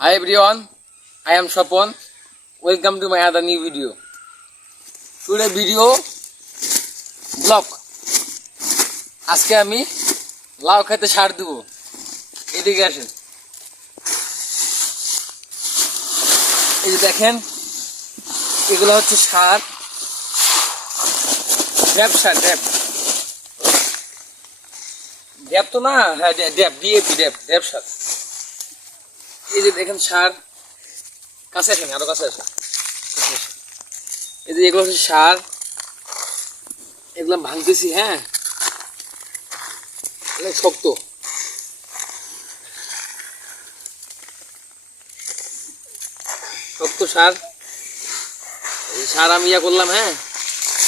Hi everyone, I am Shapon. Welcome to my other new video. Today video vlog. আজকে আমি লাউ খেতে সার দেব। এদিকে আসেন। এই যে দেখেন, এগুলো হচ্ছে সার, ড্যাপ সার, ড্যাপ তো না, হ্যাঁ ড্যাপ, ডিএপি ড্যাপ সার। এই যে দেখেন সার, কাছে আসেন, আরো কাছে আসেন। এই যে এগুলো হচ্ছে সার, এগুলো ভাঙতেছি। হ্যাঁ, অনেক শক্ত। শক্ত সার, এই সার আমি ইয়া করলাম। হ্যাঁ,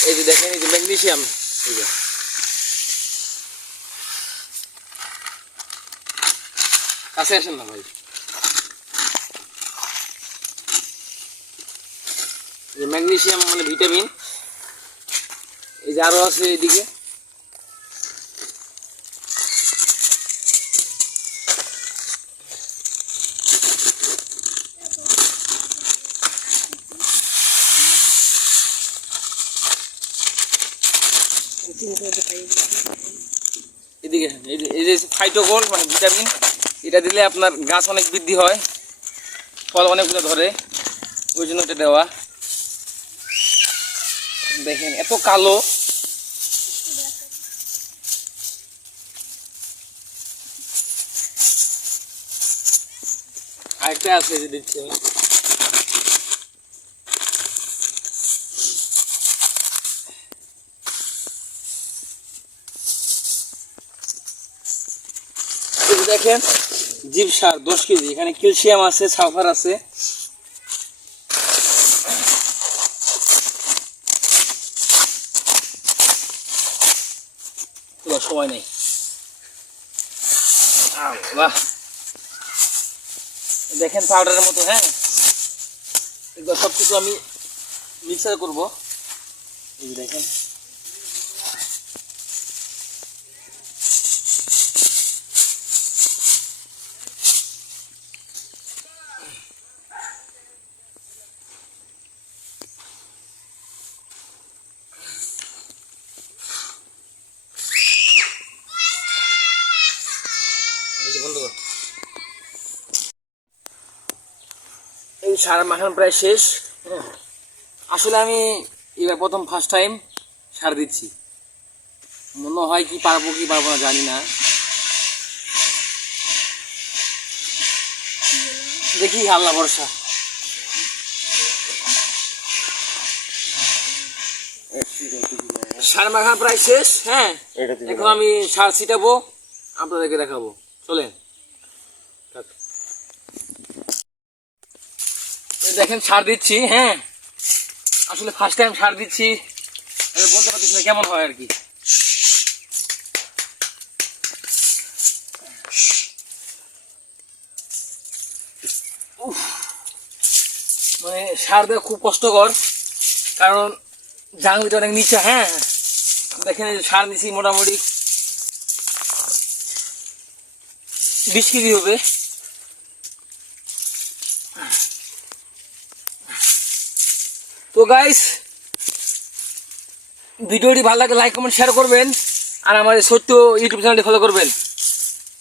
এই যে দেখেন, এই যে ম্যাগনেসিয়াম। এই যে কাছে আসেন না ভাই। ম্যাগনেসিয়াম মানে ভিটামিন। এই যে আরো আছে এদিকে। এদিকে এই যে ফাইটোগোল মানে ভিটামিন, এটা দিলে আপনার গাছ অনেক বৃদ্ধি হয়, ফল অনেকগুলো ধরে, ওই জন্য এটা দেওয়া। দেখেন এত কালো, আরেকটা আছে যে দিচ্ছি আমি। দেখেন জীব সার 10 কেজি, এখানে ক্যালসিয়াম আছে, সালফার আছে। সময় নেই। দেখেন পাউডারের মতো। হ্যাঁ, এগুলো সবকিছু আমি মিক্সার করবো। এই দেখেন, এই সার মাখানো প্রায় শেষ। আসলে আমি এবার প্রথম ফার্স্ট টাইম সার দিচ্ছি। মনে হয় কি পারবো কি পারবো না জানি না, দেখি আল্লাহ ভরসা। সার মাখানো প্রায় শেষ। হ্যাঁ, এখন আমি সার ছিটাবো, আপনাদেরকে দেখাবো। চলেন। দেখেন সার দিচ্ছি। হ্যাঁ, আসলে ফার্স্ট টাইম সার দিচ্ছি, বলতে পারছি না কেমন হয় আর কি। মানে সার দেওয়া খুব কষ্টকর, কারণ জাংলিটা অনেক নিচে। হ্যাঁ, দেখেন সার নিচ্ছি মোটামুটি 20 কেজি হবে। তো গাইস, ভিডিওটি ভালো লাগে লাইক কমেন্ট শেয়ার করবেন, আর আমার ছোট্ট ইউটিউব চ্যানেলটি ফলো করবেন।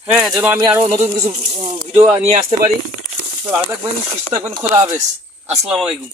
হ্যাঁ, যেন আমি আরো নতুন কিছু ভিডিও নিয়ে আসতে পারি। ভালো থাকবেন, সুস্থ থাকবেন, খোদা হাফেজ, আসসালামু আলাইকুম।